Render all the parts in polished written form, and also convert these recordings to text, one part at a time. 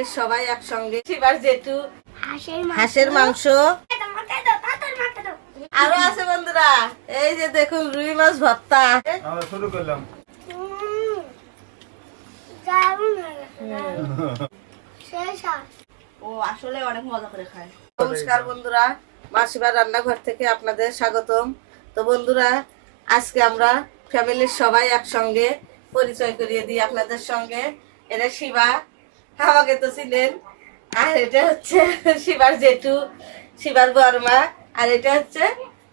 ফ্যামিলির সবাই একসঙ্গে শিবার জেঠু হাঁসের মাংস আরো আছে বন্ধুরা। এই যে দেখুন রুই মাছ ভর্তা। আমরা শুরু করলাম। ও আসলে অনেক মজা করে খায়। নমস্কার বন্ধুরা, মাসিবার রান্নাঘর থেকে আপনাদের স্বাগতম। তো বন্ধুরা, আজকে আমরা ফ্যামিলির সবাই একসঙ্গে পরিচয় করিয়ে দিই আপনাদের সঙ্গে। এটা শিবা, আমাকে তো ছিলেন। আর এটা হচ্ছে শিবার জেঠু, শিবার বর্মা। আর এটা হচ্ছে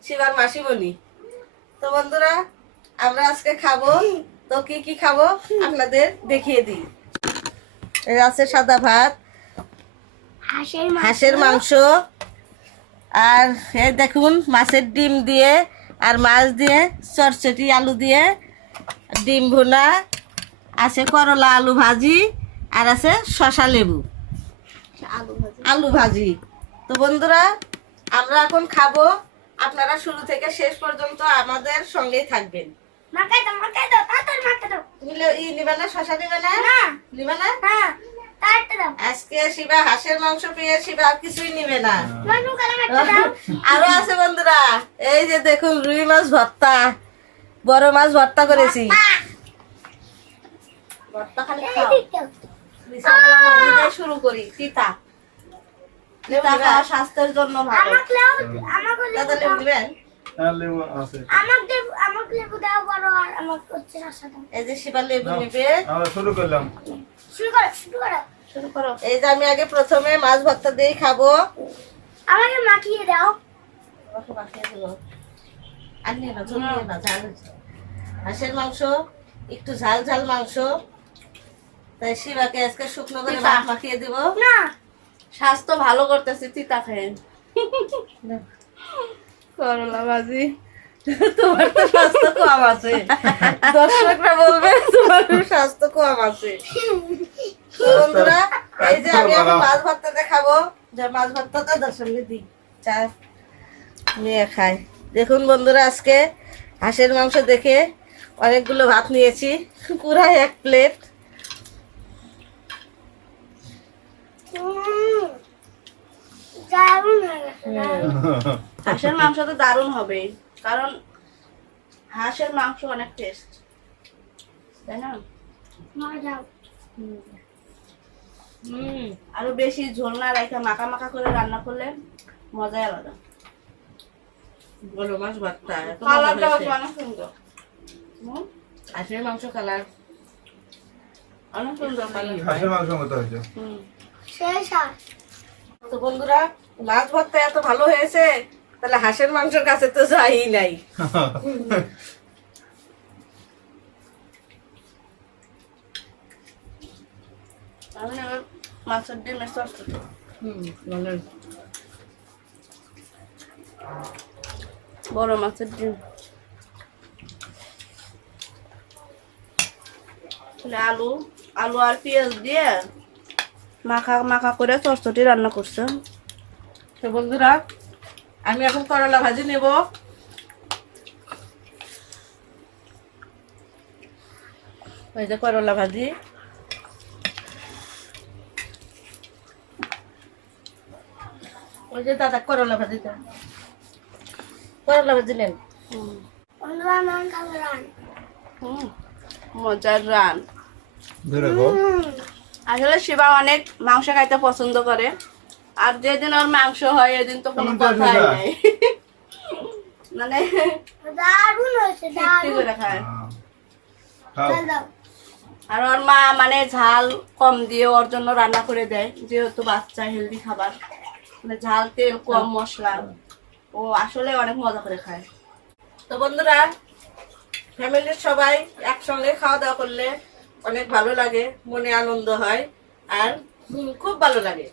শিবার মাসিমণি। তো বন্ধুরা, আমরা আজকে খাবো। তো কি কি খাবো আপনাদের দেখিয়ে দিই। এই আছে সাদা ভাত, হাঁসের মাংস, আর এই দেখুন মাছের ডিম দিয়ে আর মাছ দিয়ে চটচটি আলু দিয়ে ডিম ভুনা আছে, করলা আলু ভাজি, আর আছে শসা লেবু আলু ভাজি। তো বন্ধুরা, আমরা এখন খাবো। আপনারা শুরু থেকে শেষ পর্যন্ত আমাদের সঙ্গেই থাকবেন। নিবে না, শসা নিবে না, নিবে না। আজকে শিবা হাঁসের মাংস পেয়ে শিবা আর কিছুই নিবে না। আরো আছে বন্ধুরা, এই যে দেখুন রুই মাছ ভর্তা, বড় মাছ ভর্তা করেছি। ভর্তা খালি খাও। শুরু করি। তিতা তিতা খাওয়া স্বাস্থ্যের জন্য ভালো। দাদা লেবু দিবেন? এই যে শিবা লেবু নিবে। আমরা শুরু করলাম। শুরু করো। এই যে আমি আগে প্রথমে মাছ ভর্তা দিয়ে খাবো। আমাকে মাখিয়ে দাও। আর নিয়ে না, ঝোল নিয়ে না, ঝাল হাঁসের মাংস, একটু ঝাল ঝাল মাংস। তাই শিবাকে আজকে শুকনো করে ভাত মাখিয়ে দিব। না, স্বাস্থ্য ভালো করতেছি, তিতা খায়। করলা ভাজি। তোমার তো স্বাস্থ্য কম আছে, দর্শকরা বলবে তোমার স্বাস্থ্য কম আছে। বন্ধুরা, এই যে আমি এখন মাছ ভর্তাটা খাবো। যে মাছ ভর্তাটা দর্শককে দিই, চা নিয়ে খাই। দেখুন বন্ধুরা, আজকে হাঁসের মাংস দেখে অনেকগুলো ভাত নিয়েছি, পুরা 1 প্লেট। হাঁসের মাংস তো দারুণ হবে, কারণ হাঁসের মাংস অনেক টেস্ট, তাই না? আরো বেশি ঝোল না রেখে মাখা মাখা করে রান্না করলে মজাই আলাদা। বড় মাছ ভর্তা কালারটা অনেক সুন্দর। হাঁসের মাংস কালার অনেক সুন্দর। হাঁসের মাংস মতো হয়েছে। তো বন্ধুরা, মাছ ভর্তা এত ভালো হয়েছে, তাহলে হাঁসের মাংসের কাছে তো যাই নাই। আমি এবার মাছের ডিমের সস বড় মাছের ডিম, আলু আলু আর পেঁয়াজ দিয়ে মাখা মাখা করে চটচটি রান্না করছে। তো বন্ধুরা, আমি এখন করলা ভাজি নেব। ওই যে করলা ভাজি, ওই যে দাদা করলা ভাজি দেন, করলা ভাজি নেন। মজার রান। আসলে শিবা অনেক মাংস খাইতে পছন্দ করে, আর যেদিন ওর মাংস হয় এদিন তো কোনো কথাই নাই, মানে তৃপ্তি করে খায়। আর ওর মা মানে ঝাল কম দিয়ে ওর জন্য রান্না করে দেয়, যেহেতু বাচ্চা হেলদি খাবার, মানে ঝাল তেল কম মশলা। ও আসলে অনেক মজা করে খায়। তো বন্ধুরা, ফ্যামিলির সবাই একসঙ্গে খাওয়া দাওয়া করলে অনেক ভালো লাগে, মনে আনন্দ হয়, আর খুব ভালো লাগে।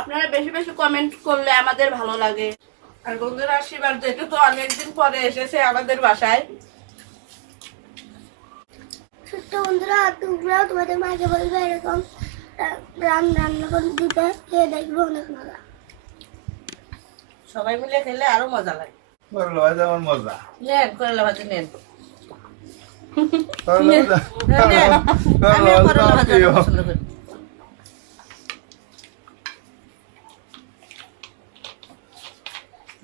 আপনারা বেশি বেশি কমেন্ট করলে আমাদের ভালো লাগে। আর বন্ধুরা, শিবার জেঠু তো অনেকদিন পরে এসেছে আমাদের বাসায়। ছোট্ট বন্ধুরা, তোমরাও তোমাদের মাকে বলবে এরকম রান্না করে দিতে, খেয়ে দেখবে অনেক মজা। সবাই মিলে খেলে আরো মজা লাগে। করলা ভাজি আমার মজা। নেন করলা ভাজি নেন। আমি করলা ভাজা অনেক পছন্দ করি।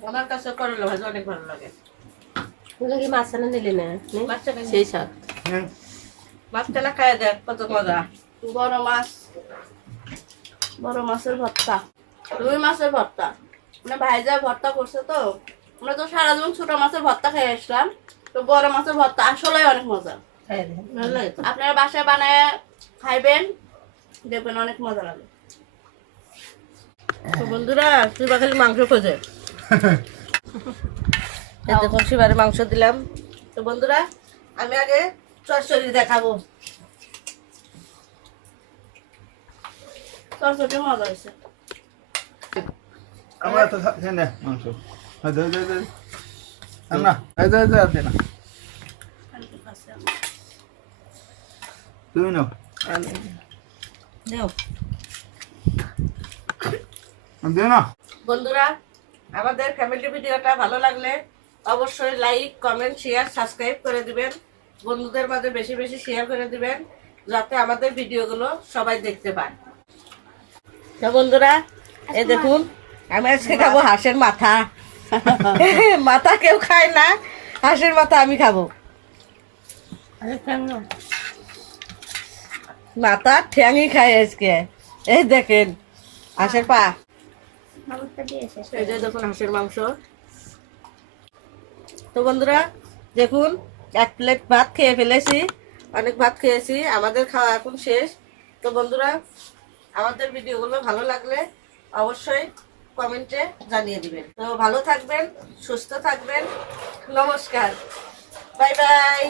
আমার কাছে করলা ভাজা অনেক ভালো লাগে। কি মাছ আনা নিলি না বাচ্চা সেই স্বাদ। মাছটা না খাইয়া দেখ কত মজা। বড় মাছ, বড় মাছের ভর্তা, রুই মাছের ভর্তা, মানে ভাইজা ভর্তা করছে। তো আমরা তো সারা জীবন ছোট মাছের ভর্তা খেয়ে আসলাম, তো বড় মাছের ভর্তা আসলে অনেক মজা। খাইয়া দেখ ভালো লাগে তো। আপনারা বাসায় বানায় খাইবেন, দেখবেন অনেক মজা লাগে। তো বন্ধুরা তুই বা খালি মাংস খোঁজে দেখুন শিবারে মাংস দিলাম। তো বন্ধুরা আমি আগে চচ্চড়ি দেখাবো। চরচটি মজা হয়েছে। আমার তো খেয়ে নে মাংস। হ্যাঁ দে দে দে। না এই দে দে দে না। তুমি নাও। দেও। দে না। বন্ধুরা আমাদের ফ্যামিলি ভিডিওটা ভালো লাগলে অবশ্যই লাইক কমেন্ট শেয়ার সাবস্ক্রাইব করে দিবেন। বন্ধুদের মাঝে বেশি বেশি শেয়ার করে দিবেন যাতে আমাদের ভিডিওগুলো সবাই দেখতে পায়। তো বন্ধুরা এই দেখুন আমি আজকে খাবো হাঁসের মাথা। মাথা কেউ খায় না, হাঁসের মাথা আমি খাবো। মাথা ঠ্যাংই খায় আজকে। এই দেখেন হাঁসের পা, মাংসটা দিয়ে শেষ এই যে দেখুন হাঁসের মাংস। তো বন্ধুরা দেখুন এক প্লেট ভাত খেয়ে ফেলেছি, অনেক ভাত খেয়েছি, আমাদের খাওয়া এখন শেষ। তো বন্ধুরা আমাদের ভিডিওগুলো ভালো লাগলে অবশ্যই কমেন্টে জানিয়ে দিবেন। তো ভালো থাকবেন, সুস্থ থাকবেন, নমস্কার, বাই বাই।